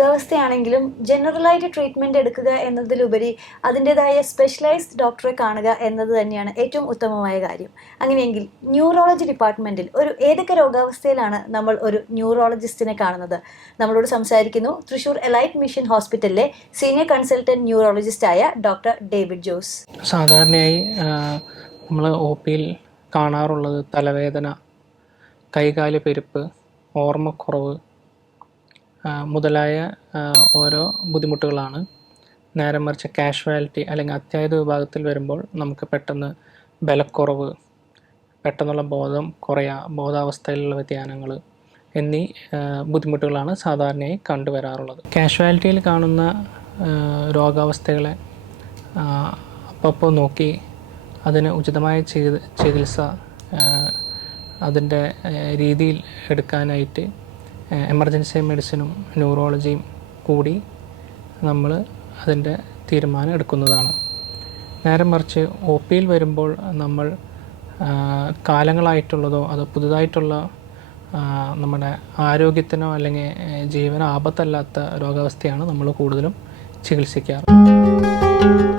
തന്നെയാണെങ്കിലും ജനറലായിട്ട് ട്രീറ്റ്മെന്റ് എടുക്കുക എന്നതിലുപരി അതിന്റെതായ സ്പെഷ്യലൈസ്ഡ് ഡോക്ടറെ കാണുക എന്നത് തന്നെയാണ് ഏറ്റവും ഉത്തമമായ കാര്യം. അങ്ങനെയെങ്കിൽ ന്യൂറോളജി ഡിപ്പാർട്ട്മെന്റിൽ ഒരു ഏതൊക്കെ രോഗാവസ്ഥയിലാണ് നമ്മൾ ഒരു ന്യൂറോളജിസ്റ്റിനെ കാണുന്നത്? നമ്മളോട് സംസാരിക്കുന്നു തൃശൂർ എലൈറ്റ് മിഷൻ ഹോസ്പിറ്റലിലെ സീനിയർ കൺസൾട്ടന്റ് ന്യൂറോളജിസ്റ്റായ ഡോക്ടർ ഡേവിഡ് ജോസ്. സാധാരണയായി നമ്മൾ ഒ പിയിൽ കാണാറുള്ളത് തലവേദന കൈകാൽ പെരുപ്പ് ഓർമ്മക്കുറവ് മുതലായ ഓരോ ബുദ്ധിമുട്ടുകളാണ്. നേരെ മറിച്ച് കാഷ്വാലിറ്റി അല്ലെങ്കിൽ അത്യാഹിത വിഭാഗത്തിൽ വരുമ്പോൾ നമുക്ക് പെട്ടെന്ന് ബലക്കുറവ് പെട്ടെന്നുള്ള ബോധം കുറയുക ബോധാവസ്ഥയിലുള്ള വ്യതിയാനങ്ങൾ എന്നീ ബുദ്ധിമുട്ടുകളാണ് സാധാരണയായി കണ്ടുവരാറുള്ളത്. കാഷ്വാലിറ്റിയിൽ കാണുന്ന രോഗാവസ്ഥകളെ അപ്പോൾ നോക്കി അതിന് ഉചിതമായ ചികിത്സ അതിന്റെ രീതിയിൽ എടുക്കാനായിട്ട് എമർജൻസി മെഡിസിനും ന്യൂറോളജിയും കൂടി നമ്മൾ അതിന്റെ തീരുമാനം എടുക്കുന്നതാണ്. നേരെ മറിച്ച് ഒ പിയിൽ വരുമ്പോൾ നമ്മൾ കാലങ്ങളായിട്ടുള്ളതോ അതോ പുതുതായിട്ടുള്ള നമ്മുടെ ആരോഗ്യത്തിനോ അല്ലെങ്കിൽ ജീവനോ ആപത്തല്ലാത്ത രോഗാവസ്ഥയാണ് നമ്മൾ കൂടുതലും ചികിത്സിക്കാറ്.